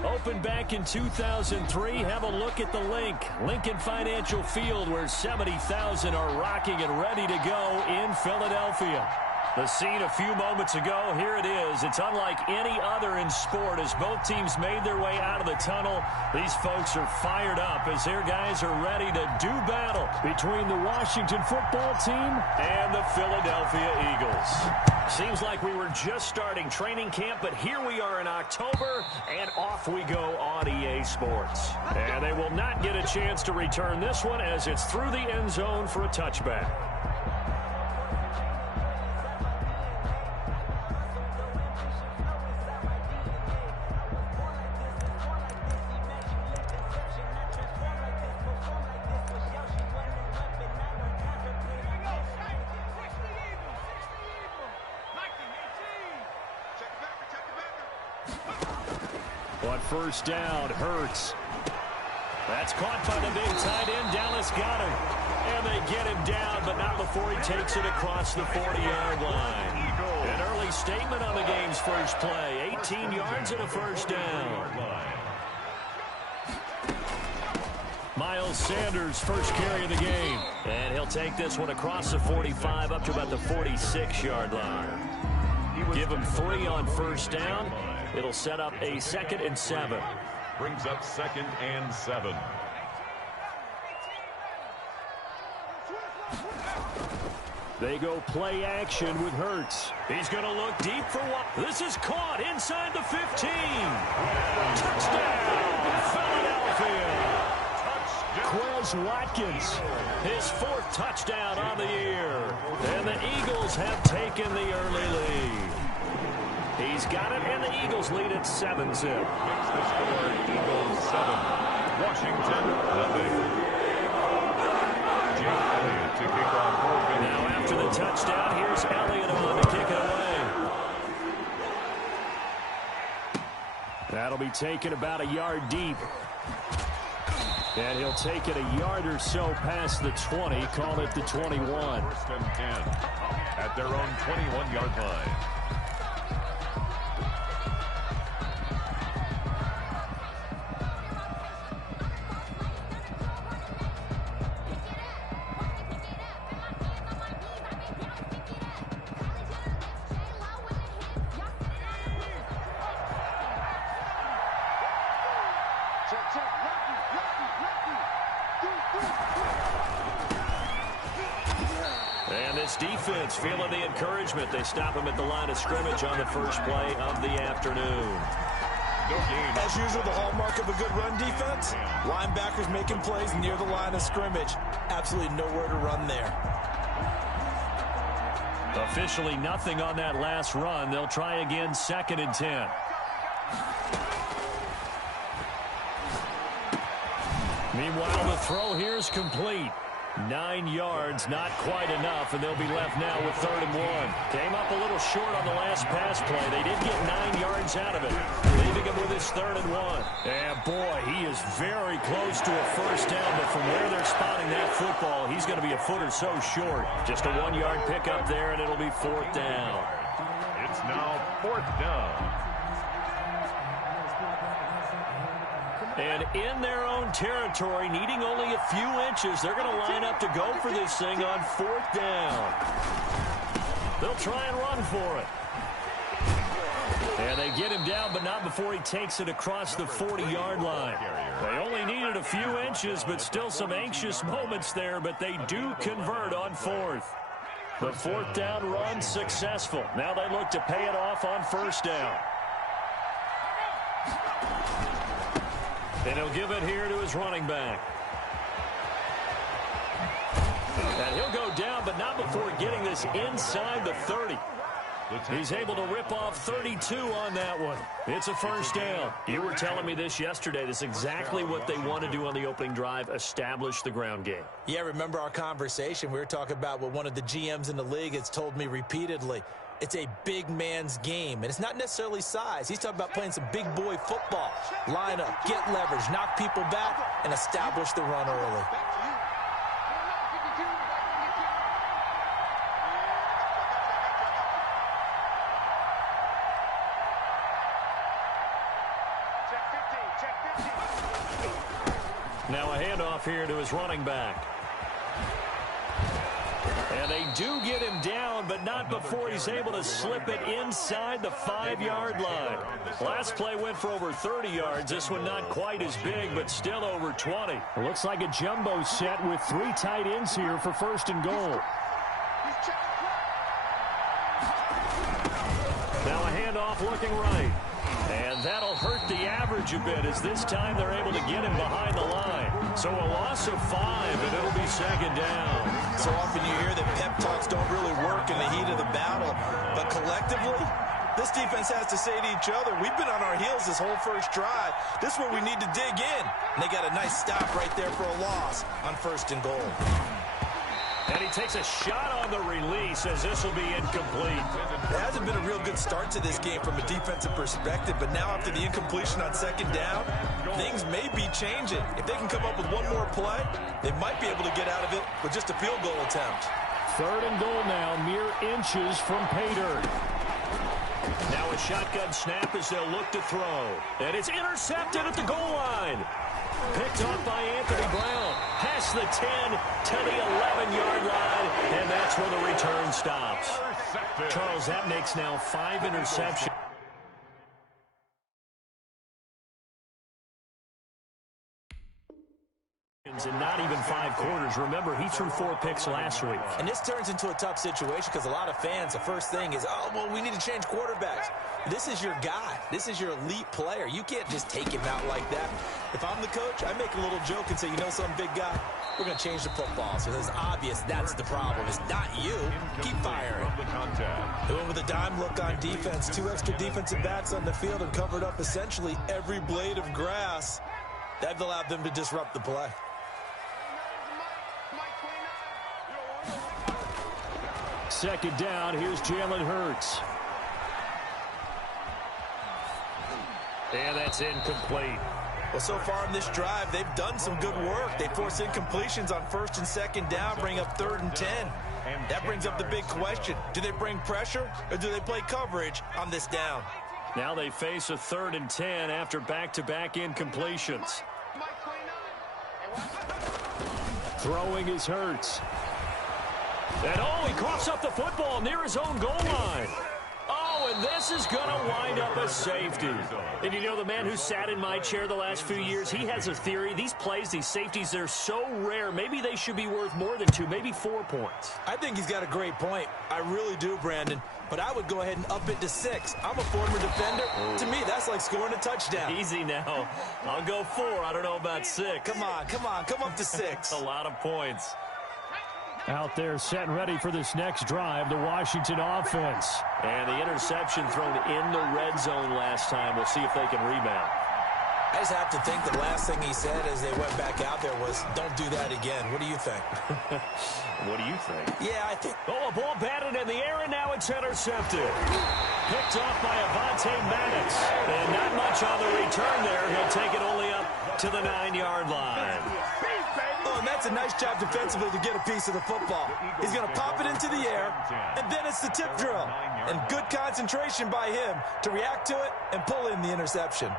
Opened back in 2003. Have a look at the Lincoln Financial Field, where 70,000 are rocking and ready to go in Philadelphia. The scene a few moments ago, here it is. It's unlike any other in sport as both teams made their way out of the tunnel. These folks are fired up as their guys are ready to do battle between the Washington football team and the Philadelphia Eagles. Seems like we were just starting training camp, but here we are in October, and off we go on EA Sports. And they will not get a chance to return this one as it's through the end zone for a touchback. On first down, Hurts. That's caught by the big tight end. Dallas got him. And they get him down, but not before he takes it across the 40-yard line. An early statement on the game's first play. 18 yards and a first down. Miles Sanders, first carry of the game. And he'll take this one across the 45 up to about the 46-yard line. Give him 3 on first down. It'll set up a 2nd and 7. Brings up 2nd and 7. They go play action with Hurts. He's going to look deep for one. This is caught inside the 15. Touchdown, Philadelphia. Quez Watkins, his 4th touchdown on the year. And the Eagles have taken the early lead. He's got it, and the Eagles lead at 7-zip. Makes the score Eagles 7. Washington, nothing. Jake Elliott to kick off. Now after the touchdown, here's Elliott on to kick it away. That'll be taken about a yard deep. And he'll take it a yard or so past the 20, call it the 21. 1st and 10 at their own 21-yard line. And this defense feeling the encouragement. They stop him at the line of scrimmage on the first play of the afternoon. As usual, the hallmark of a good run defense, linebackers making plays near the line of scrimmage. Absolutely nowhere to run there. Officially nothing on that last run. They'll try again, 2nd and 10. Meanwhile, the throw here is complete. 9 yards, not quite enough, and they'll be left now with 3rd and 1. Came up a little short on the last pass play. They did get 9 yards out of it, leaving him with his 3rd and 1. And boy, he is very close to a first down, but from where they're spotting that football, he's going to be a foot or so short. Just a 1-yard pickup there, and it'll be 4th down. It's now 4th down. And in their own territory, needing only a few inches, they're going to line up to go for this thing on 4th down. They'll try and run for it. And they get him down, but not before he takes it across the 40-yard line. They only needed a few inches, but still some anxious moments there, but they do convert on 4th. The 4th down run successful. Now they look to pay it off on 1st down. And he'll give it here to his running back. And he'll go down, but not before getting this inside the 30. He's able to rip off 32 on that one. It's a first down. You were telling me this yesterday. This is exactly what they want to do on the opening drive, establish the ground game. Yeah, remember our conversation? We were talking about what one of the GMs in the league has told me repeatedly. It's a big man's game, and it's not necessarily size. He's talking about playing some big boy football. Line up, get leverage, knock people back, and establish the run early. Now a handoff here to his running back. And they do get him down, but not before he's able to slip it inside the 5-yard line. Last play went for over 30 yards. This one not quite as big, but still over 20. It looks like a jumbo set with 3 tight ends here for 1st and goal. Now a handoff looking right. And that'll hurt the average a bit as this time they're able to get him behind the line. So a loss of 5, and it'll be 2nd down. So often you hear that pep talks don't really work in the heat of the battle. But collectively, this defense has to say to each other, we've been on our heels this whole first drive. This is where we need to dig in. And they got a nice stop right there for a loss on 1st and goal. And he takes a shot on the release as this will be incomplete. It hasn't been a real good start to this game from a defensive perspective, but now after the incompletion on 2nd down, things may be changing. If they can come up with one more play, they might be able to get out of it with just a field goal attempt. 3rd and goal now, mere inches from pay dirt. Now a shotgun snap as they'll look to throw. And it's intercepted at the goal line. Picked off by Anthony Brown. Past the 10 to the 11-yard line. And that's where the return stops. Charles, that makes now 5 interceptions. In not even 5 quarters. Remember, he threw 4 picks last week. And this turns into a tough situation because a lot of fans, the first thing is, oh, well, we need to change quarterbacks. This is your guy. This is your elite player. You can't just take him out like that. If I'm the coach, I make a little joke and say, you know something, big guy? We're going to change the football. So it's obvious that's the problem. It's not you. Keep firing. They went with a dime look on defense. 2 extra defensive backs on the field and covered up essentially every blade of grass. That allowed them to disrupt the play. Second down, here's Jalen Hurts. And that's incomplete. Well, so far in this drive, they've done some good work. They force incompletions on 1st and 2nd down, bring up 3rd and 10. That brings up the big question. Do they bring pressure or do they play coverage on this down? Now they face a 3rd and 10 after back-to-back incompletions. Throwing is Hurts. And oh, he coughs up the football near his own goal line. Oh, and this is going to wind up a safety. And you know, the man who sat in my chair the last few years, he has a theory. These plays, these safeties, they're so rare. Maybe they should be worth more than 2, maybe 4 points. I think he's got a great point. I really do, Brandon. But I would go ahead and up it to 6. I'm a former defender. To me, that's like scoring a touchdown. Easy now. I'll go 4. I don't know about 6. Come on. Come up to 6. A lot of points. Out there set and ready for this next drive, the Washington offense. And the interception thrown in the red zone last time. We'll see if they can rebound. I just have to think the last thing he said as they went back out there was, don't do that again. What do you think? What do you think? Yeah, I think. Oh, a ball batted in the air, and now it's intercepted. Picked off by Avonte Maddox. And not much on the return there. He'll take it only up to the 9-yard line. Oh, and that's a nice job defensively to get a piece of the football. He's going to pop it into the air, and then it's the tip drill. And good concentration by him to react to it and pull in the interception.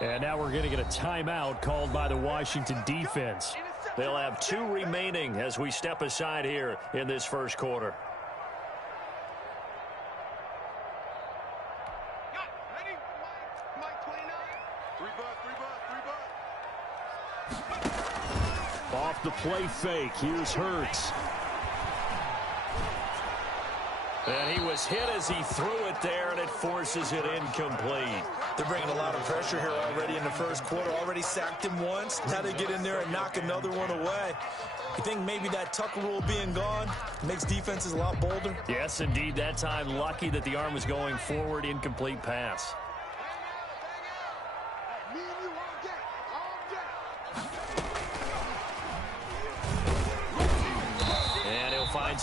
And now we're going to get a timeout called by the Washington defense. They'll have 2 remaining as we step aside here in this first quarter. Off the play fake, here's Hurts. And he was hit as he threw it there, and it forces it incomplete. They're bringing a lot of pressure here already in the first quarter. Already sacked him once. Now they get in there and knock another one away. You think maybe that Tucker rule being gone makes defenses a lot bolder? Yes, indeed. That time, lucky that the arm was going forward. Incomplete pass.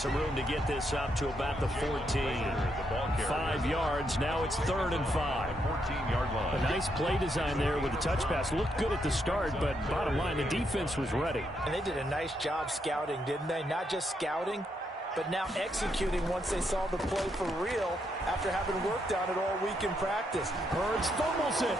some room to get this up to about the 14. 5 yards. Now it's 3rd and 5. 14-yard line. A nice play design there with the touch pass. Looked good at the start, but bottom line, the defense was ready. And they did a nice job scouting, didn't they? Not just scouting, but now executing once they saw the play for real after having worked on it all week in practice. Hurts fumbles it.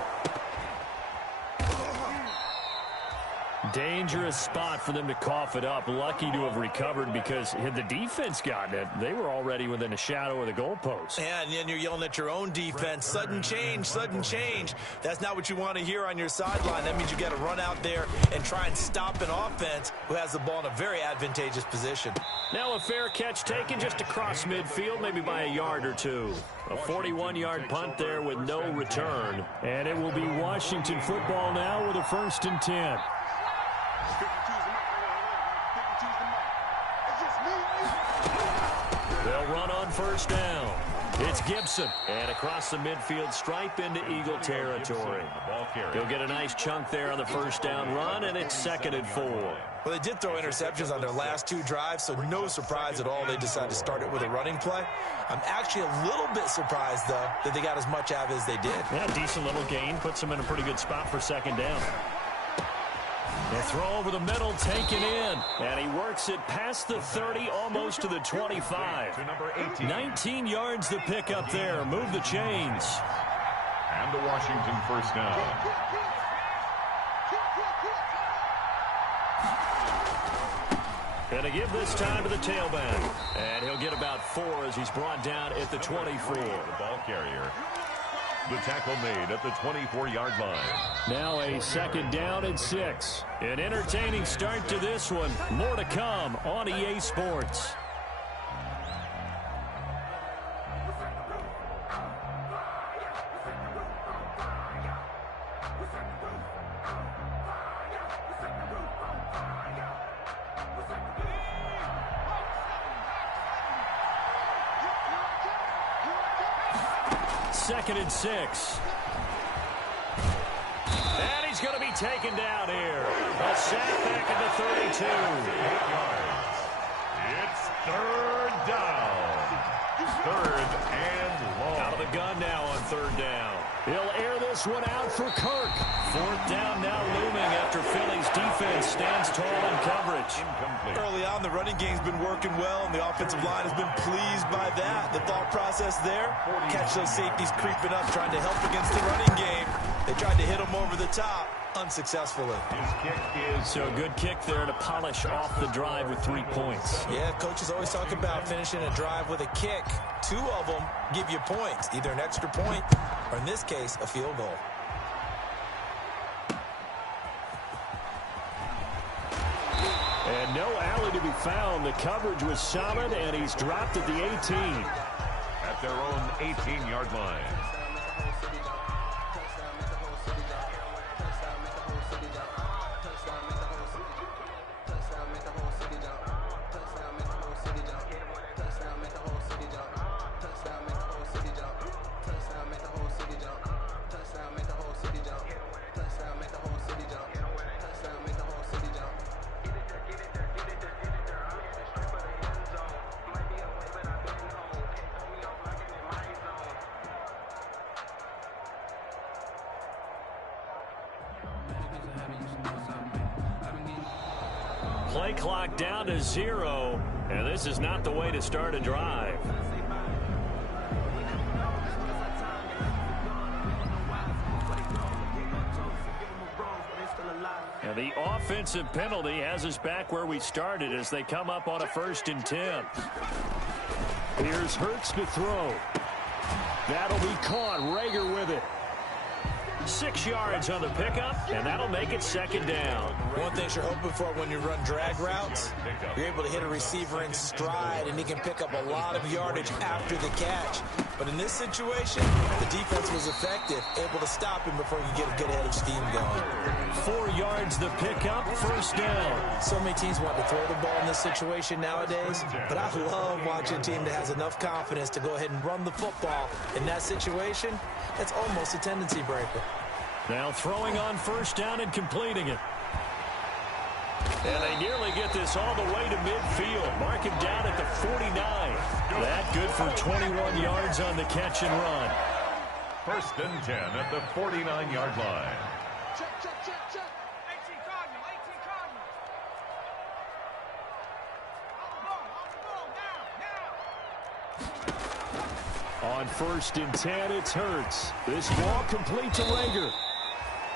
Dangerous spot for them to cough it up. Lucky to have recovered because had the defense gotten it, they were already within a shadow of the goalpost. Yeah, and then you're yelling at your own defense. Sudden change, sudden change. That's not what you want to hear on your sideline. That means you got to run out there and try and stop an offense who has the ball in a very advantageous position. Now a fair catch taken just across midfield, maybe by a yard or two. A 41-yard punt there with no return. And it will be Washington football now with a 1st and 10. They'll run on 1st down. It's Gibson. And across the midfield stripe into Eagle territory. He'll get a nice chunk there on the 1st down run, and it's 2nd and 4. Well, they did throw interceptions on their last 2 drives, so no surprise at all they decided to start it with a running play. I'm actually a little bit surprised, though, that they got as much out of it as they did. Yeah, decent little gain. Puts them in a pretty good spot for 2nd down. The throw over the middle, taken in. And he works it past the 30, almost to the 25. To number 18. 19 yards the pick up there. Move the chains. And the Washington 1st down. And to give this time to the tailback. And he'll get about 4 as he's brought down at the 24. The ball carrier. The tackle made at the 24-yard line. Now a 2nd down and 6. An entertaining start to this one. More to come on EA Sports. Second and 6. And he's going to be taken down here. A sack back at the 32. 8 yards. It's 3rd down. 3rd and long. Out of the gun now on 3rd down. He'll air this one out for Kirk. 4th down now looming after Philly's defense stands tall in coverage. Incomplete. Early on, the running game's been working well, and the offensive line has been pleased by that. The thought process there, catch those safeties creeping up, trying to help against the running game. They tried to hit them over the top, unsuccessfully. His kick is So a good kick there to polish off the drive with 3 points. Yeah, coaches always talk about finishing a drive with a kick. 2 of them give you points, either an extra point or, in this case, a field goal. And no alley to be found. The coverage was solid, and he's dropped at the 18. at their own 18-yard line. Play clock down to 0, and this is not the way to start a drive. And the offensive penalty has us back where we started as they come up on a 1st and 10. Here's Hurts to throw. That'll be caught. Rager with it. 6 yards on the pickup, and that'll make it 2nd down. One thing you're hoping for when you run drag routes, you're able to hit a receiver in stride, and he can pick up a lot of yardage after the catch. But in this situation, the defense was effective, able to stop him before he could get a good head of steam going. 4 yards the pickup, 1st down. So many teams want to throw the ball in this situation nowadays, but I love watching a team that has enough confidence to go ahead and run the football. In that situation, that's almost a tendency breaker. Now throwing on 1st down and completing it. And they nearly get this all the way to midfield. Mark him down at the 49. That good for 21 yards on the catch and run. 1st and 10 at the 49-yard line. Check. 18 Cardinal. On 1st and 10, it's Hurts. This ball complete to Rager.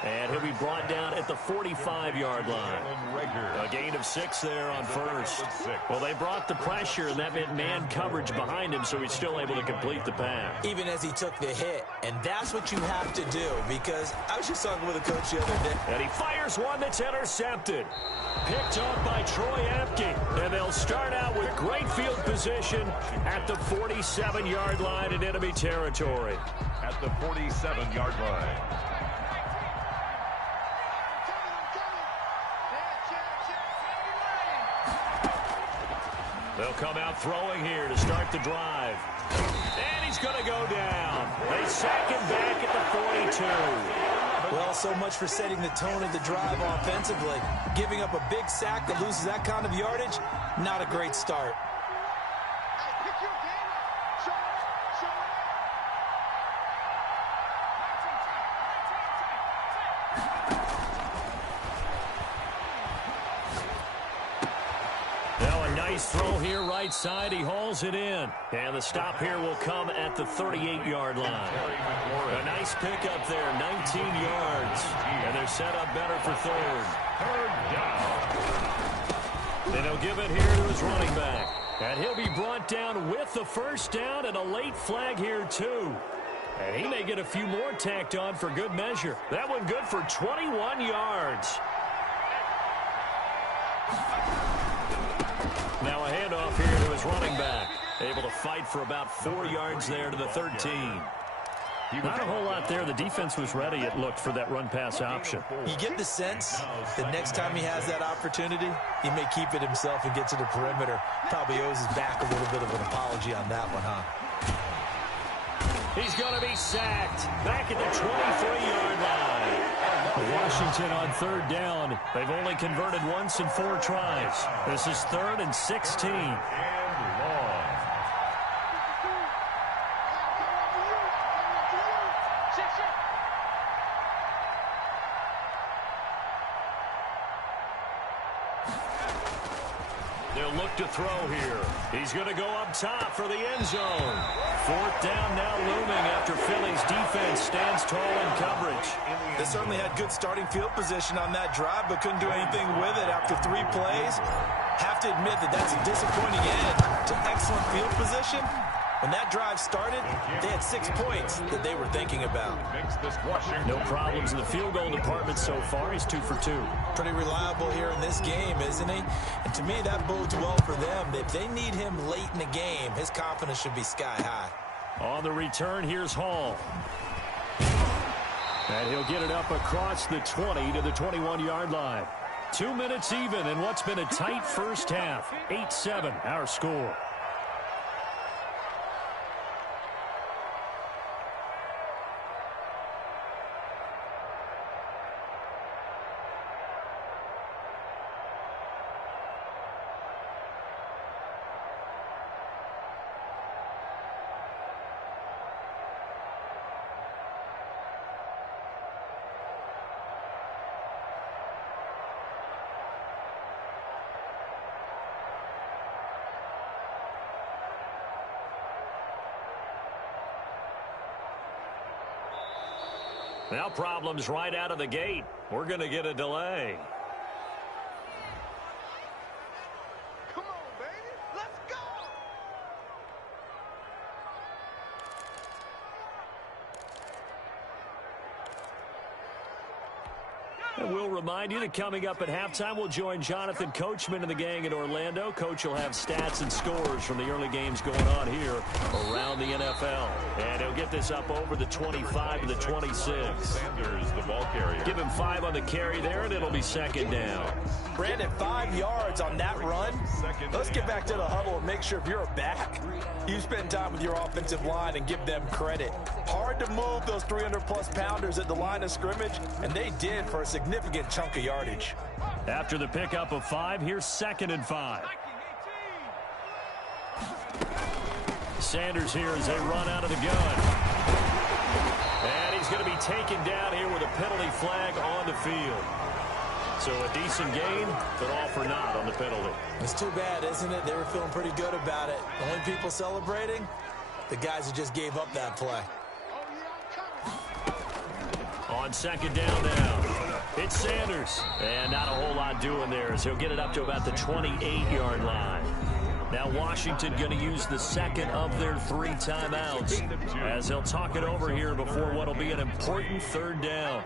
And he'll be brought down at the 45-yard line. A gain of 6 there on 1st. Well, they brought the pressure, and that meant man coverage behind him, so he's still able to complete the pass. Even as he took the hit. And that's what you have to do, because I was just talking with a coach the other day. And he fires one that's intercepted. Picked off by Troy Apke. And they'll start out with great field position at the 47-yard line in enemy territory. At the 47-yard line. They'll come out throwing here to start the drive. And he's going to go down. They sack him back at the 42. Well, so much for setting the tone of the drive offensively. Giving up a big sack that loses that kind of yardage, not a great start. Nice throw here, right side. He hauls it in. And the stop here will come at the 38-yard line. A nice pickup there, 19 yards. And they're set up better for third. And he'll give it here to his running back. And he'll be brought down with the first down and a late flag here, too. And he may get a few more tacked on for good measure. That one good for 21 yards. Now a handoff here to his running back. Able to fight for about 4 yards there to the 13. Not a whole lot there. The defense was ready, it looked, for that run-pass option. You get the sense that next time he has that opportunity, he may keep it himself and get to the perimeter. Probably owes his back a little bit of an apology on that one, huh? He's going to be sacked back at the 23-yard line. Washington on third down. They've only converted once in 4 tries. This is 3rd and 16. They'll look to throw here. He's going to go up top for the end zone. 4th down now looming after Philly's defense stands tall in coverage. They certainly had good starting field position on that drive, but couldn't do anything with it after 3 plays. Have to admit that that's a disappointing end to excellent field position. When that drive started, they had 6 points that they were thinking about. No problems in the field goal department so far. He's 2 for 2. Pretty reliable here in this game, isn't he? And to me, that bodes well for them. If they need him late in the game, his confidence should be sky high. On the return, here's Hall. And he'll get it up across the 20 to the 21-yard line. 2 minutes even in what's been a tight first half. 8-7, our score. Now problems right out of the gate. We're going to get a delay. Come on, baby. Let's go. And we'll remind you that coming up at halftime, we'll join Jonathan Coachman and the gang in Orlando. Coach will have stats and scores from the early games going on here around the NFL. And he'll get this up over the 25 to the 26. Sanders, the ball carrier. Give him 5 on the carry there, and it'll be 2nd down. Brandon, 5 yards on that run. Let's get back to the huddle and make sure if you're a back, you spend time with your offensive line and give them credit. Hard to move those 300-plus pounders at the line of scrimmage, and they did for a significant chunk of yardage. After the pickup of 5, here's 2nd and 5. Sanders here as they run out of the gun. And he's going to be taken down here with a penalty flag on the field. So a decent gain, but all for naught on the penalty. It's too bad, isn't it? They were feeling pretty good about it. The only people celebrating, the guys who just gave up that play. On 2nd down now, it's Sanders. And not a whole lot doing there as he'll get it up to about the 28-yard line. Now Washington going to use the 2nd of their 3 timeouts as they'll talk it over here before what will be an important 3rd down.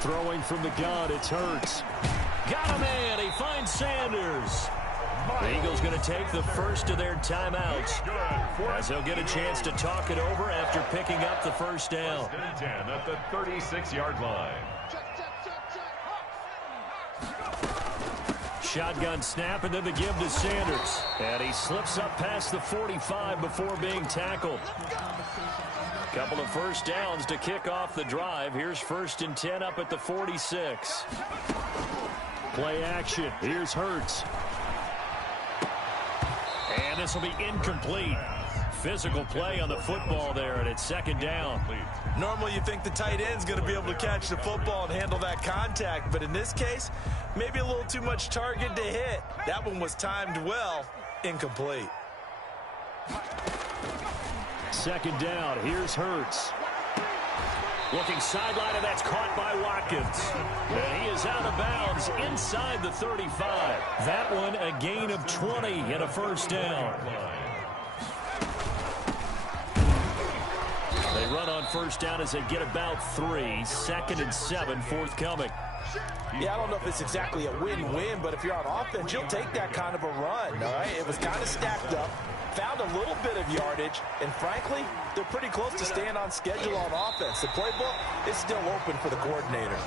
Throwing from the gun, it's Hurts. Got a man, he finds Sanders. The Eagles going to take the first of their timeouts as they'll get a chance to talk it over after picking up the 1st down. 10 at the 36-yard line. Shotgun snap, and then the give to Sanders. And he slips up past the 45 before being tackled. Couple of 1st downs to kick off the drive. Here's 1st and 10 up at the 46. Play action. Here's Hurts. And this will be incomplete. Physical play on the football there, and it's 2nd down. Normally you think the tight end's going to be able to catch the football and handle that contact, but in this case, maybe a little too much target to hit. That one was timed well, incomplete. 2nd down, here's Hurts. Looking sideline, and that's caught by Watkins. And he is out of bounds inside the 35. That one a gain of 20 and a 1st down. They run on 1st down as they get about 3. 2nd and 7 forthcoming. Yeah, I don't know if it's exactly a win-win, but if you're on offense, you'll take that kind of a run, all right? It was kind of stacked up, found a little bit of yardage, and frankly, they're pretty close to staying on schedule on offense. The playbook is still open for the coordinator.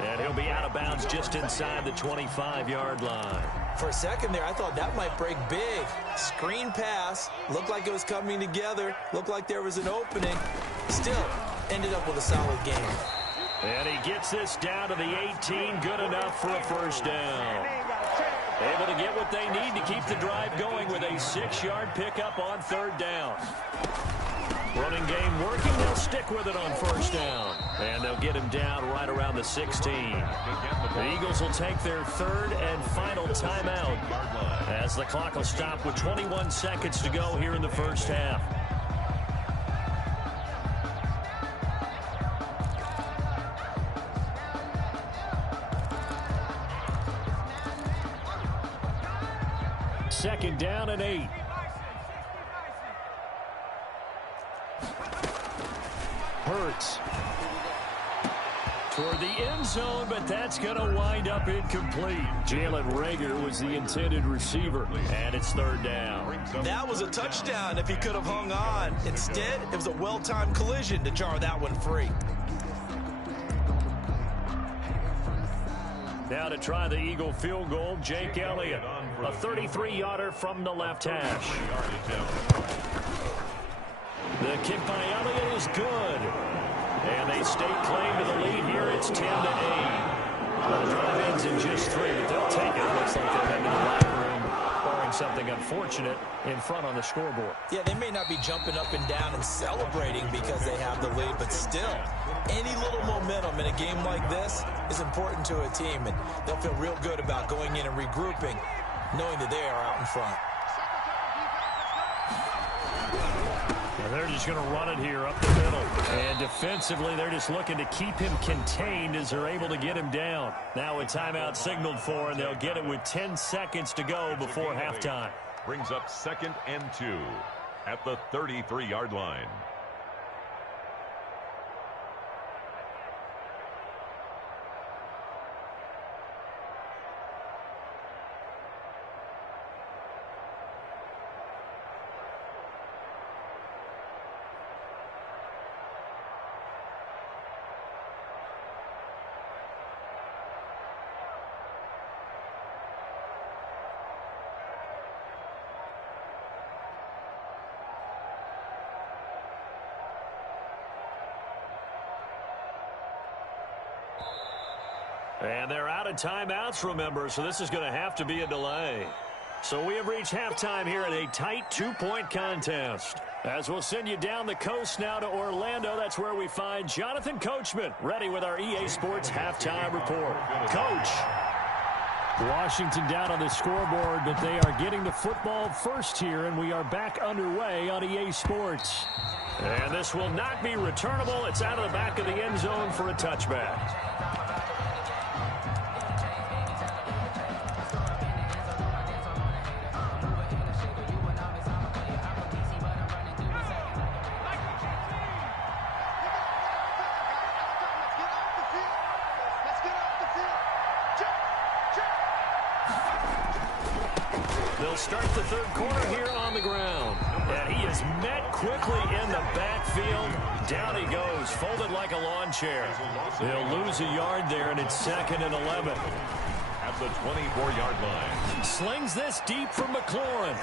And he'll be out of bounds just inside the 25-yard line. For a second there, I thought that might break big. Screen pass, looked like it was coming together, looked like there was an opening. Still, ended up with a solid game. And he gets this down to the 18, good enough for a 1st down. Able to get what they need to keep the drive going with a 6-yard pickup on 3rd down. Running game working, they'll stick with it on 1st down. And they'll get him down right around the 16. The Eagles will take their 3rd and final timeout as the clock will stop with 21 seconds to go here in the 1st half. Second down and 8. Hurts toward the end zone, but that's going to wind up incomplete. Jalen Reagor was the intended receiver, and it's 3rd down. That was a touchdown if he could have hung on. Instead, it was a well-timed collision to jar that one free. Now to try the Eagle field goal, Jake Elliott. A 33-yarder from the left hash. The kick by Elliott is good. And they stake claim to the lead here. It's 10-8. Well, the drive ends in just 3, but they'll take it. Looks like they're heading to the locker room, barring something unfortunate in front on the scoreboard. Yeah, they may not be jumping up and down and celebrating because they have the lead, but still, any little momentum in a game like this is important to a team, and they'll feel real good about going in and regrouping, knowing that they are out in front. They're just going to run it here up the middle. And defensively, they're just looking to keep him contained as they're able to get him down. Now a timeout signaled for, and they'll get it with 10 seconds to go before halftime. Brings up 2nd and 2 at the 33-yard line. And they're out of timeouts, remember, so this is going to have to be a delay. So we have reached halftime here in a tight 2-point contest. As we'll send you down the coast now to Orlando, that's where we find Jonathan Coachman, ready with our EA Sports halftime report. Coach. Washington down on the scoreboard, but they are getting the football first here, and we are back underway on EA Sports. And this will not be returnable. It's out of the back of the end zone for a touchback. They'll start the third quarter here on the ground. And he is met quickly in the backfield. Down he goes, folded like a lawn chair. They'll lose a yard there, and it's 2nd and 11. At the 24-yard line. Slings this deep from McLaurin.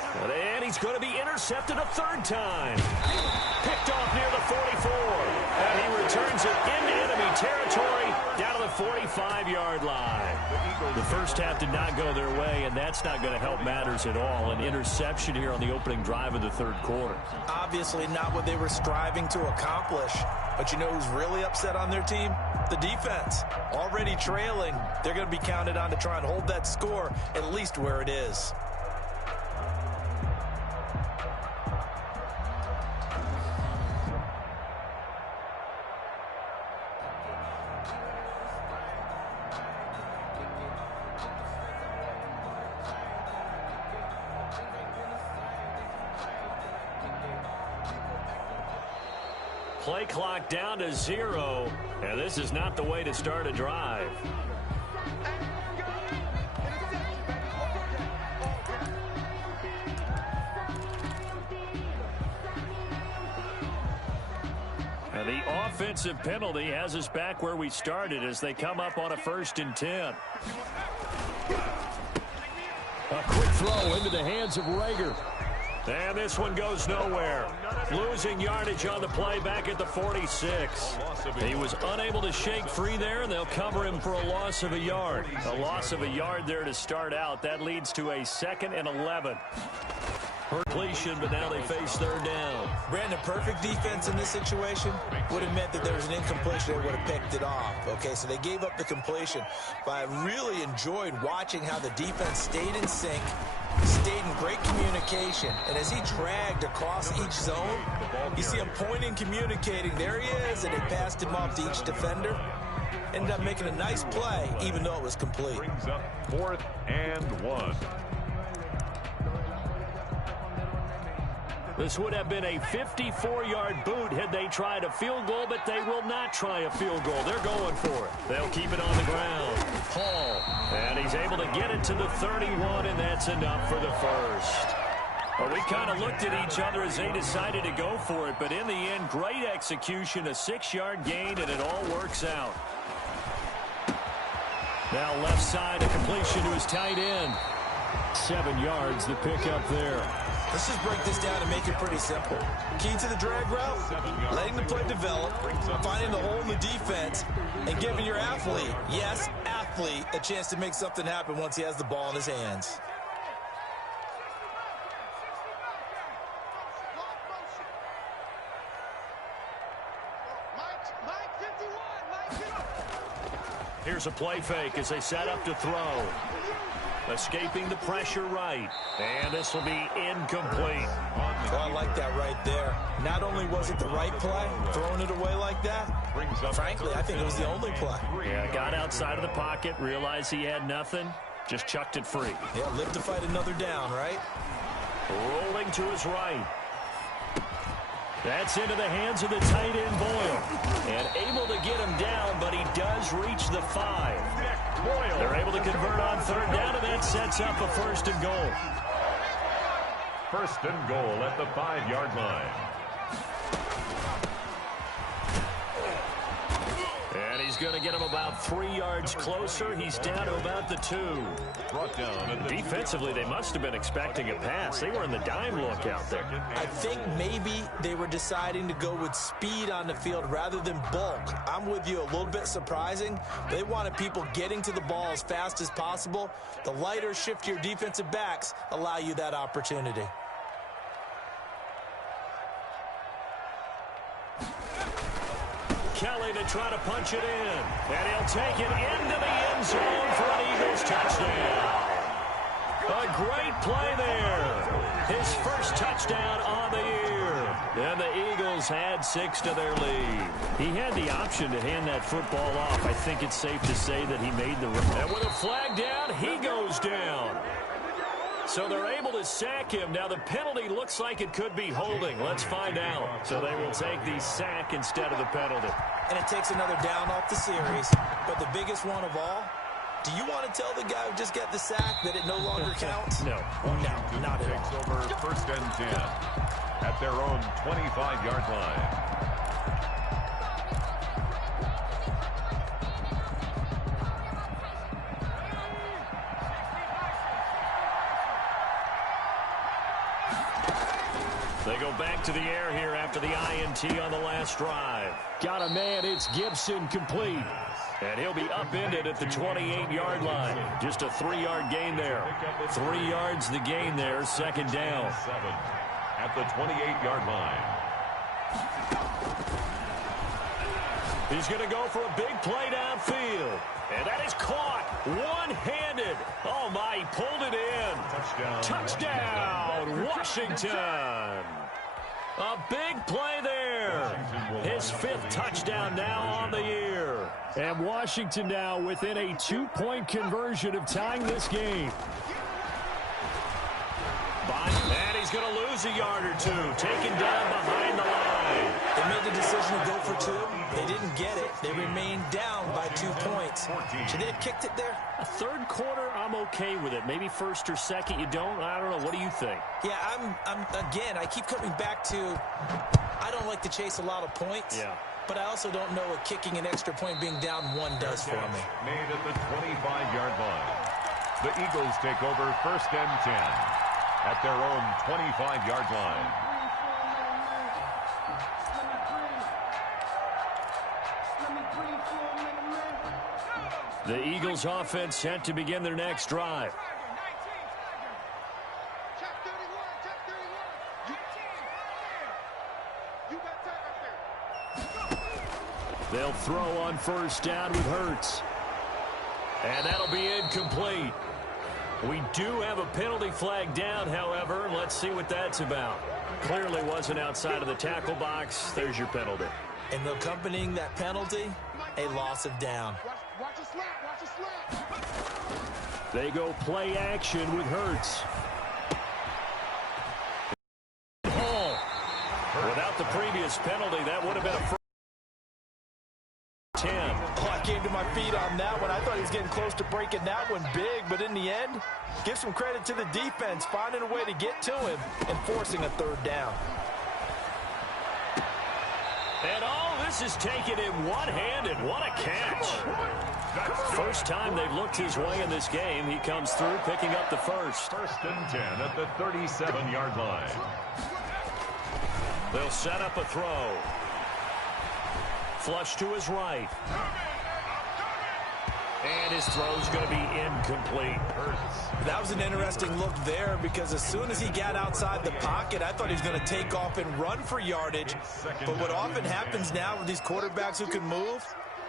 And he's going to be intercepted a third time. Picked off near the 44. And he returns it into enemy territory down to the 45-yard line. The first half did not go their way, and that's not going to help matters at all. An interception here on the opening drive of the third quarter. Obviously not what they were striving to accomplish. But you know who's really upset on their team? The defense. Already trailing. They're going to be counted on to try and hold that score at least where it is. Play clock down to 0, and this is not the way to start a drive. And the offensive penalty has us back where we started as they come up on a 1st and 10. A quick throw into the hands of Rager. And this one goes nowhere. Losing yardage on the play back at the 46. He was unable to shake free there, and they'll cover him for a loss of a yard. A loss of a yard there to start out. That leads to a 2nd and 11. Completion, but now they face 3rd down. Brandon, perfect defense in this situation would have meant that there was an incompletion. They would have picked it off. Okay, so they gave up the completion. But I really enjoyed watching how the defense stayed in sync, stayed in great communication. And as he dragged across each zone, you see him pointing, communicating. There he is, and they passed him off to each defender. Ended up making a nice play, even though it was complete. Brings up 4th and 1. This would have been a 54-yard boot had they tried a field goal, but they will not try a field goal. They're going for it. They'll keep it on the ground. Hall, and he's able to get it to the 31, and that's enough for the first. Well, we kind of looked at each other as they decided to go for it, but in the end, great execution, a 6-yard gain, and it all works out. Now left side, a completion to his tight end. 7 yards, the pickup there. Let's just break this down and make it pretty simple. Key to the drag route, letting the play develop, finding the hole in the defense, and giving your athlete, yes, athlete, a chance to make something happen once he has the ball in his hands. Here's a play fake as they set up to throw. Escaping the pressure right. And this will be incomplete. Oh, I like that right there. Not only was it the right play, throwing it away like that, frankly, I think it was the only play. Yeah, got outside of the pocket, realized he had nothing, just chucked it free. Yeah, live to fight another down, right? Rolling to his right. That's into the hands of the tight end, Boyle. And able to get him down, but he does reach the 5. They're able to convert on 3rd down, and that sets up a 1st and goal. 1st and goal at the 5-yard line. And he's is going to get him about 3 yards closer. He's down to about the 2. Brought down at the Defensively, they must have been expecting a pass. They were in the dime look out there. I think maybe they were deciding to go with speed on the field rather than bulk. I'm with you, a little bit surprising. They wanted people getting to the ball as fast as possible. The lighter, shiftier defensive backs allow you that opportunity. Kelly to try to punch it in. And he'll take it into the end zone for an Eagles touchdown. A great play there. His first touchdown on the year. And the Eagles add 6 to their lead. He had the option to hand that football off. I think it's safe to say that he made the run. And with a flag down, he goes down. So they're able to sack him. Now the penalty looks like it could be holding. Let's find out. So they will take the sack instead of the penalty. And it takes another down off the series. But the biggest one of all, do you want to tell the guy who just got the sack that it no longer counts? No. No, not at takes all. over 1st and 10 at their own 25-yard line. They go back to the air here after the INT on the last drive. Got a man, it's Gibson, complete. And he'll be upended at the 28-yard line. Just a 3-yard gain there. 3 yards the gain there, 2nd down. 7 at the 28-yard line. He's going to go for a big play downfield. And that is caught one-handed. Oh, my, he pulled it in. Touchdown, Washington. A big play there. His 5th touchdown now on the year. And Washington now within a 2-point conversion of tying this game. And he's going to lose a yard or 2. Taken down behind the line. They made the decision to go for 2. They didn't get it. They remained down by 2 points. Should they have kicked it there? A 3rd quarter, I'm okay with it. Maybe 1st or 2nd, you don't. I don't know. What do you think? Yeah, again, I keep coming back to, I don't like to chase a lot of points. Yeah. But I also don't know what kicking an extra point being down 1 does for me. Made at the 25-yard line. The Eagles take over 1st and 10 at their own 25-yard line. The Eagles offense set to begin their next drive. They'll throw on 1st down with Hurts. And that'll be incomplete. We do have a penalty flag down, however. Let's see what that's about. Clearly wasn't outside of the tackle box. There's your penalty. And accompanying that penalty, a loss of down. Watch a slap. Watch a slap. They go play action with Hurts. Without the previous penalty, that would have been a first 10. Oh, I came to my feet on that one. I thought he was getting close to breaking that one big, but in the end, give some credit to the defense, finding a way to get to him and forcing a 3rd down. And all this is taken in one-handed. What a catch. First time they've looked his way in this game. He comes through picking up the first. 1st and 10 at the 37-yard line. They'll set up a throw. Flush to his right. And his throw's going to be incomplete. That was an interesting look there because as soon as he got outside the pocket, I thought he was going to take off and run for yardage. But what often happens now with these quarterbacks who can move,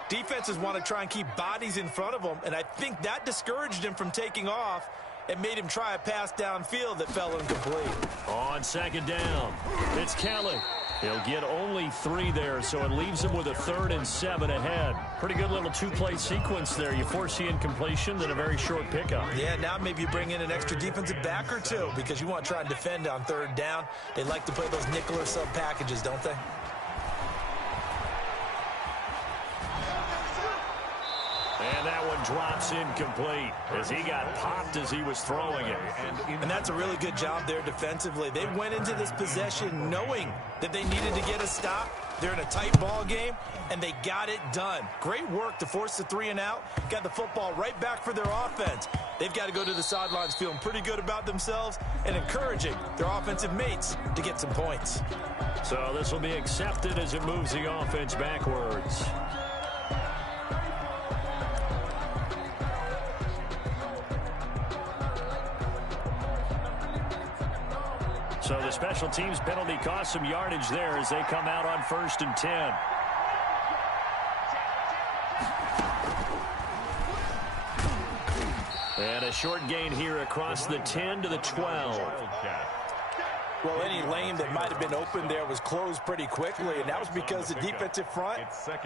defenses want to try and keep bodies in front of them, and I think that discouraged him from taking off and made him try a pass downfield that fell incomplete. On 2nd down, it's Kelly. He'll get only 3 there, so it leaves him with a 3rd and 7 ahead. Pretty good little 2-play sequence there. You force the incompletion, then a very short pickup. Yeah, now maybe you bring in an extra defensive back or 2 because you want to try and defend on 3rd down. They like to play those nickel or sub packages, don't they? And that one drops incomplete as he got popped as he was throwing it. And that's a really good job there defensively. They went into this possession knowing that they needed to get a stop, They're in a tight ball game, and they got it done. Great work to force the 3 and out. Got the football right back for their offense. They've got to go to the sidelines feeling pretty good about themselves and encouraging their offensive mates to get some points. So this will be accepted as it moves the offense backwards. So the special teams penalty cost some yardage there as they come out on 1st and 10. And a short gain here across the 10 to the 12. Well, any lane that might have been open there was closed pretty quickly, and that was because the defensive front,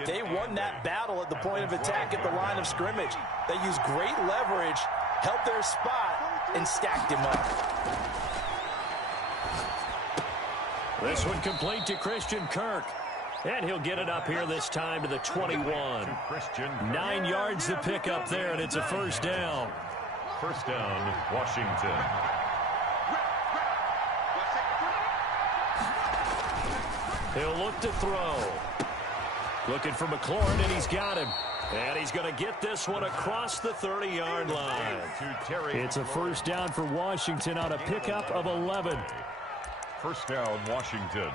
they won that battle at the point of attack at the line of scrimmage. They used great leverage, held their spot, and stacked him up. This one complete to Christian Kirk. And he'll get it up here this time to the 21. 9 yards to pick up there, and it's a first down. First down, Washington. He'll look to throw. Looking for McLaurin, and he's got him. And he's going to get this one across the 30-yard line. It's a first down for Washington on a pickup of 11. First down, Washington.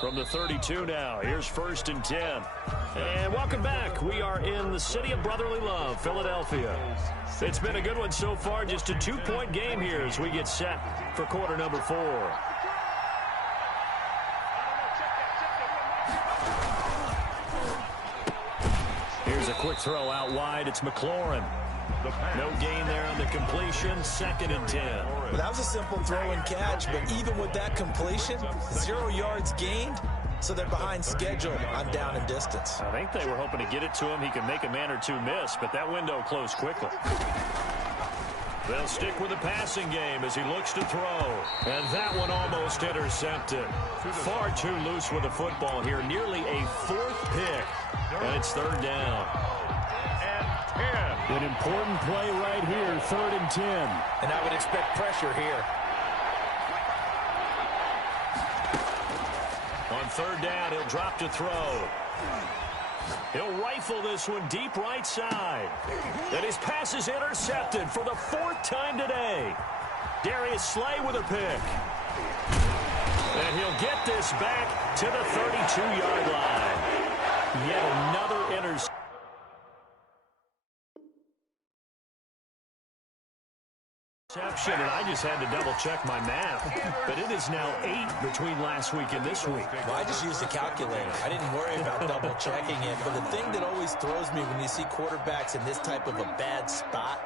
From the 32 now, here's 1st and 10. And welcome back. We are in the city of brotherly love, Philadelphia. It's been a good one so far, just a 2-point game here as we get set for quarter number 4. Here's a quick throw out wide. It's McLaurin. No gain there on the completion. 2nd and 10. Well, that was a simple throw and catch, but even with that completion, 0 yards gained, so they're behind schedule on down and distance. I think they were hoping to get it to him. He could make a man or two miss, but that window closed quickly. They'll stick with the passing game as he looks to throw. And that one almost intercepted. Far too loose with the football here. Nearly a 4th pick. And it's 3rd down. An important play right here, 3rd and 10. And I would expect pressure here. On 3rd down, he'll drop to throw. He'll rifle this one deep right side. And his pass is intercepted for the 4th time today. Darius Slay with a pick. And he'll get this back to the 32-yard line. Yet another interception. And I just had to double-check my math. But it is now 8 between last week and this week. Well, I just used a calculator. I didn't worry about double-checking it. But the thing that always throws me when you see quarterbacks in this type of a bad spot,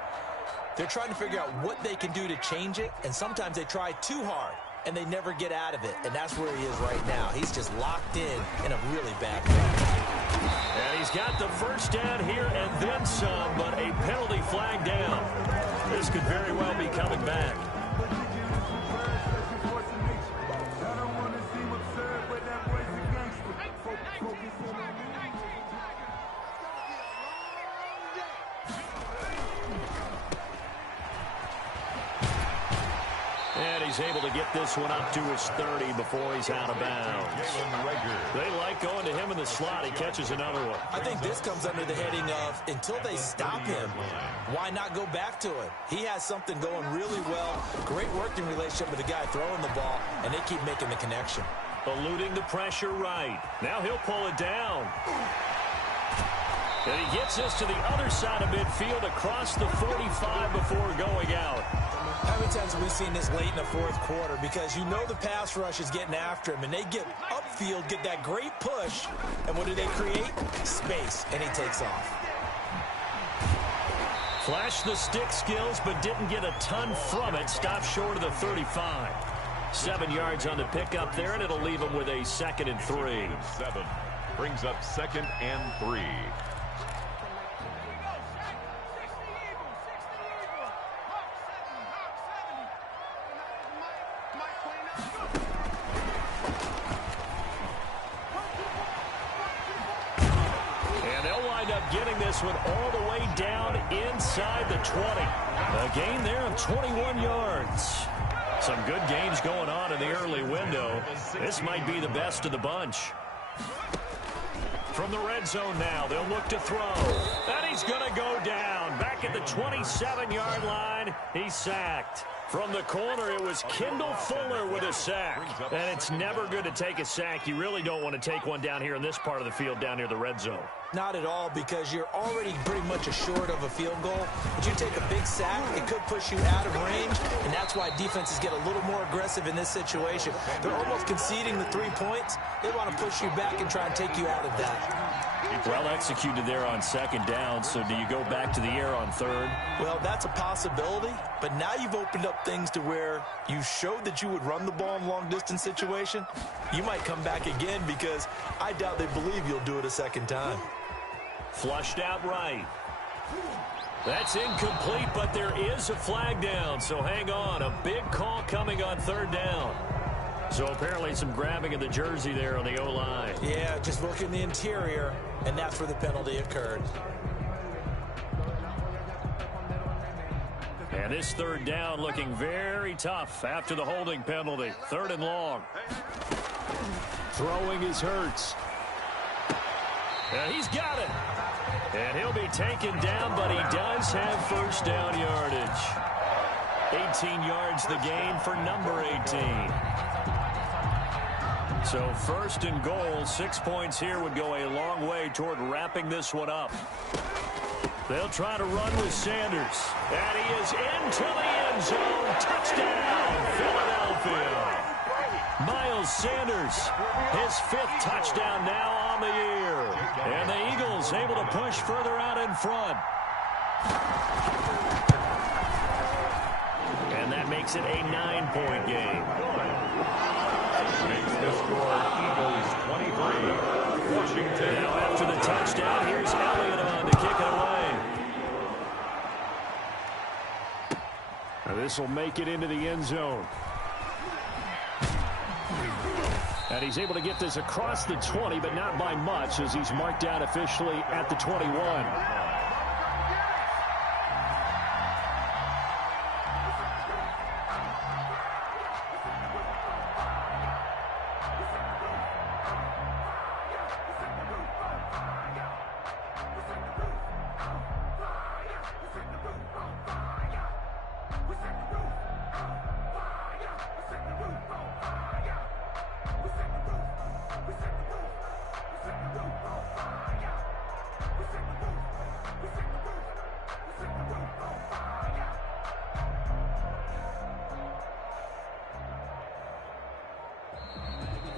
they're trying to figure out what they can do to change it. And sometimes they try too hard, and they never get out of it. And that's where he is right now. He's just locked in a really bad way. And he's got the first down here and then some, but a penalty flag down. This could very well be coming back. And he's able to get this one up to his 30 before he's out of bounds. They like going to him in the slot. He catches another one. I think this comes under the heading of, until they stop him, why not go back to him? He has something going really well. Great working relationship with the guy throwing the ball, and they keep making the connection. Eluding the pressure right. Now he'll pull it down. And he gets this to the other side of midfield across the 45 before going out. How many times have we seen this late in the 4th quarter? Because you know the pass rush is getting after him, and they get upfield, get that great push, and what do they create? Space, and he takes off. Flashed the stick skills, but didn't get a ton from it. Stopped short of the 35. 7 yards on the pickup there, and it'll leave him with a 2nd and 3. 7 brings up 2nd and 3. Getting this one all the way down inside the 20. A gain there of 21 yards. Some good games going on in the early window. This might be the best of the bunch. From the red zone now, they'll look to throw. And he's going to go down. Back at the 27-yard line, he's sacked. From the corner, it was Kendall Fuller with a sack. And it's never good to take a sack. You really don't want to take one down here in this part of the field, down near the red zone. Not at all, because you're already pretty much assured of a field goal. But you take a big sack, it could push you out of range, and that's why defenses get a little more aggressive in this situation. They're almost conceding the 3 points. They want to push you back and try and take you out of that. Well executed there on second down, so do you go back to the air on third? Well, that's a possibility, but now you've opened up things to where you showed that you would run the ball in long-distance situation. You might come back again because I doubt they believe you'll do it a second time. Flushed out right. That's incomplete, but there is a flag down, so hang on. A big call coming on third down. So apparently some grabbing of the jersey there on the O-line. Yeah, just look in the interior, and that's where the penalty occurred. And this third down looking very tough after the holding penalty. Third and long. Throwing is Hurts. And he's got it. And he'll be taken down, but he does have first down yardage. 18 yards the gain for number 18. So first and goal, 6 points here would go a long way toward wrapping this one up. They'll try to run with Sanders. And he is into the end zone. Touchdown, Philadelphia. Miles Sanders, his 5th touchdown now on the year. And the Eagles able to push further out in front. And that makes it a 9-point game. Makes the score Eagles 23. Washington. Now after the touchdown, here's Elliott on to kick it away. This will make it into the end zone. And he's able to get this across the 20, but not by much, as he's marked down officially at the 21.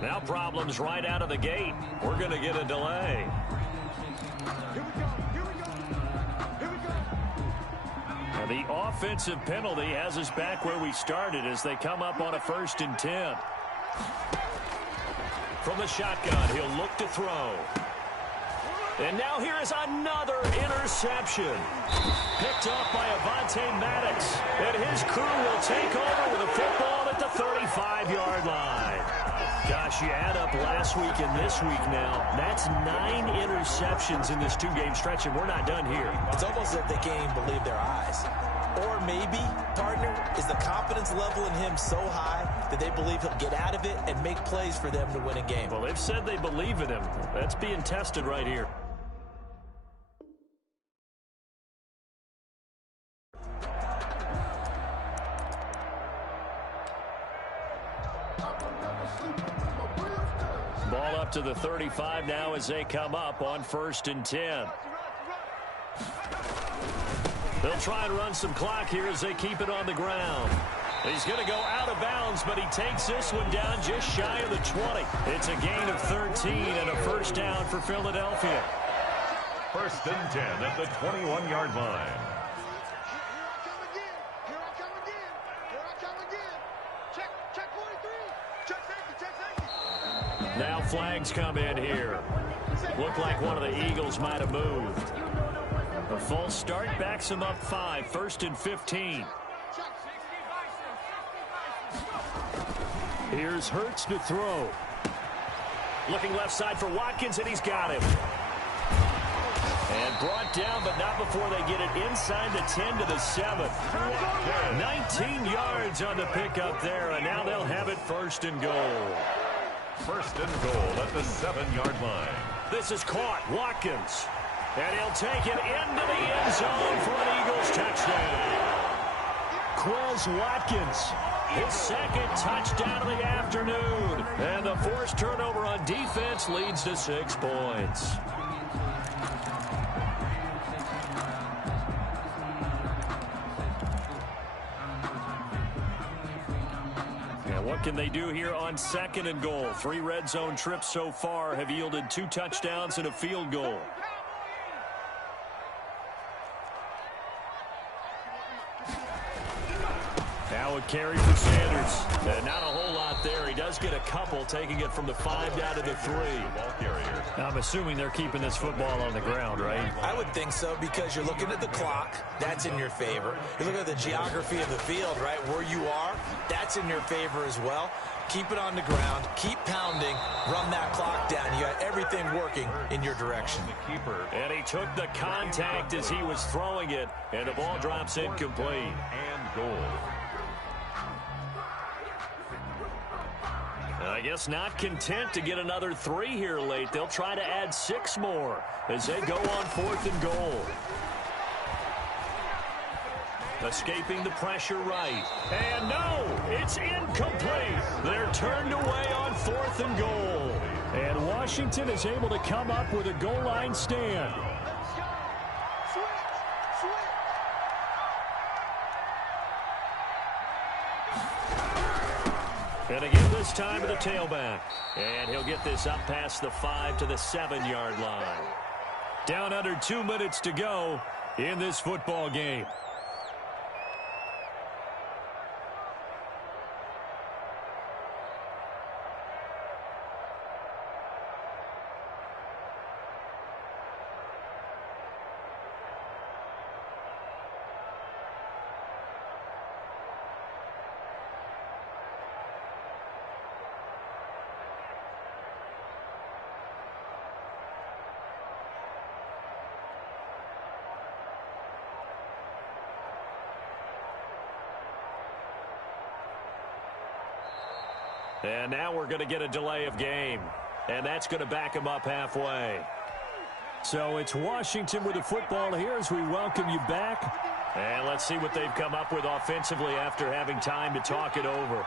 Now problems right out of the gate. We're going to get a delay. Now the offensive penalty has us back where we started as they come up on a 1st and 10. From the shotgun, he'll look to throw. And now here is another interception. Picked off by Avonte Maddox. And his crew will take over with a football at the 35-yard line. Gosh, you add up last week and this week now. That's 9 interceptions in this 2-game stretch, and we're not done here. It's almost as if they can't even believe their eyes. Or maybe, partner, is the confidence level in him so high that they believe he'll get out of it and make plays for them to win a game. Well, they've said they believe in him. That's being tested right here. Ball up to the 35 now as they come up on 1st and 10. They'll try and run some clock here as they keep it on the ground. He's going to go out of bounds, but he takes this one down just shy of the 20. It's a gain of 13 and a first down for Philadelphia. 1st and 10 at the 21-yard line. Now flags come in here. Looked like one of the Eagles might have moved. A false start backs him up 5. 1st and 15. Here's Hurts to throw. Looking left side for Watkins, and he's got him. And brought down, but not before they get it inside the 10 to the 7. 19 yards on the pickup there, and now they'll have it first and goal. First and goal at the 7-yard line. This is caught. Watkins. And he'll take it into the end zone for an Eagles touchdown. Quez Watkins, his second touchdown of the afternoon. And the forced turnover on defense leads to 6 points. And what can they do here on second and goal? 3 red zone trips so far have yielded 2 touchdowns and a field goal. Now a carry for Sanders. Not a whole lot there. He does get a couple, taking it from the 5 down to the 3. Ball carrier. I'm assuming they're keeping this football on the ground, right? I would think so, because you're looking at the clock. That's in your favor. You look at the geography of the field, right? Where you are, that's in your favor as well. Keep it on the ground. Keep pounding. Run that clock down. You got everything working in your direction. The keeper. And he took the contact as he was throwing it, and the ball drops incomplete. And goal. I guess not content to get another 3 here late. They'll try to add 6 more as they go on 4th and goal. Escaping the pressure right. And no, it's incomplete. They're turned away on 4th and goal. And Washington is able to come up with a goal line stand. And again this time to the tailback. And he'll get this up past the 5 to the 7-yard line. Down under 2 minutes to go in this football game. And now we're going to get a delay of game. And that's going to back them up halfway. So it's Washington with the football here as we welcome you back. And let's see what they've come up with offensively after having time to talk it over.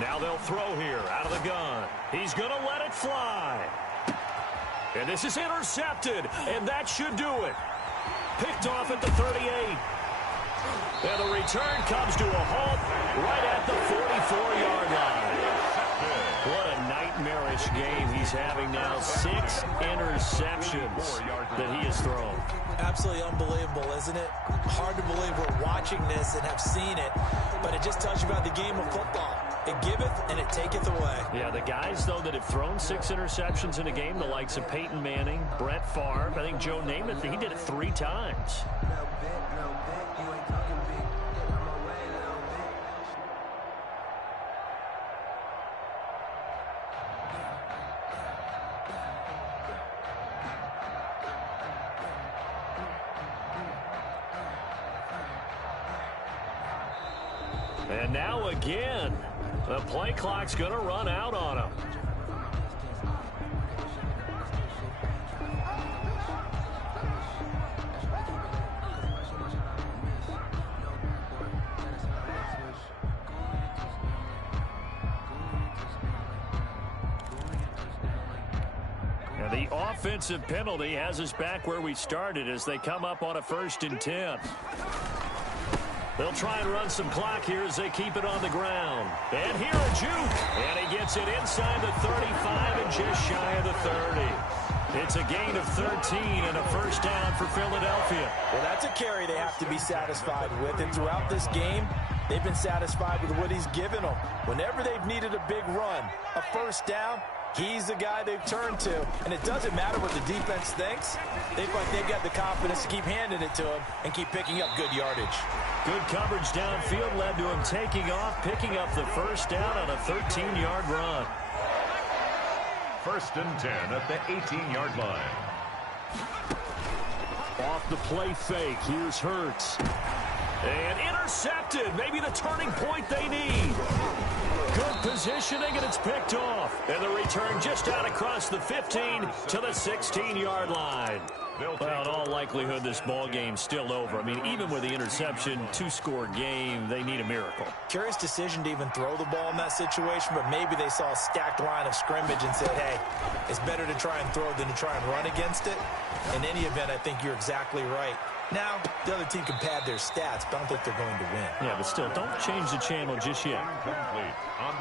Now they'll throw here out of the gun. He's going to let it fly. And this is intercepted, and that should do it. Picked off at the 38. And the return comes to a halt right at the 44-yard line. What a nightmarish game he's having now. 6 interceptions that he has thrown. Absolutely unbelievable, isn't it? Hard to believe we're watching this and have seen it, but it just tells you about the game of football. It giveth and it taketh away. Yeah, the guys, though, that have thrown 6 interceptions in a game, the likes of Peyton Manning, Brett Favre, I think Joe Namath, he did it 3 times. And now again, the play clock's going to run out on him. And the offensive penalty has us back where we started as they come up on a 1st and 10. They'll try and run some clock here as they keep it on the ground. And here a juke. And he gets it inside the 35 and just shy of the 30. It's a gain of 13 and a 1st down for Philadelphia. Well, that's a carry they have to be satisfied with. And throughout this game, they've been satisfied with what he's given them. Whenever they've needed a big run, a 1st down, he's the guy they've turned to. And it doesn't matter what the defense thinks. They feel like they've got the confidence to keep handing it to him and keep picking up good yardage. Good coverage downfield led to him taking off, picking up the first down on a 13-yard run. 1st and 10 at the 18-yard line. Off the play fake. Here's Hurts. And intercepted. Maybe the turning point they need. Good positioning, and it's picked off. And the return just out across the 15 to the 16-yard line. Well, in all likelihood, this ball game's still over. I mean, even with the interception, 2-score game, they need a miracle. Curious decision to even throw the ball in that situation, but maybe they saw a stacked line of scrimmage and said, hey, it's better to try and throw than to try and run against it. In any event, I think you're exactly right. Now, the other team can pad their stats, but I don't think they're going to win. Yeah, but still, don't change the channel just yet.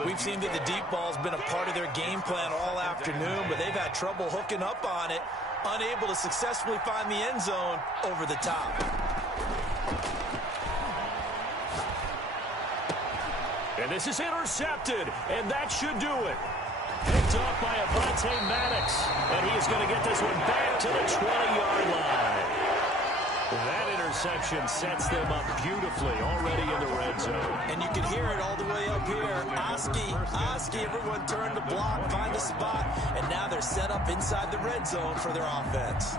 We've seen that the deep ball's been a part of their game plan all afternoon, but they've had trouble hooking up on it, unable to successfully find the end zone over the top. And this is intercepted, and that should do it. Picked off by Madden, and he is going to get this one back to the 20-yard line. That interception sets them up beautifully already in the red zone. And you can hear it all the way up here. Oski, everyone turn to block, find a spot, and now they're set up inside the red zone for their offense.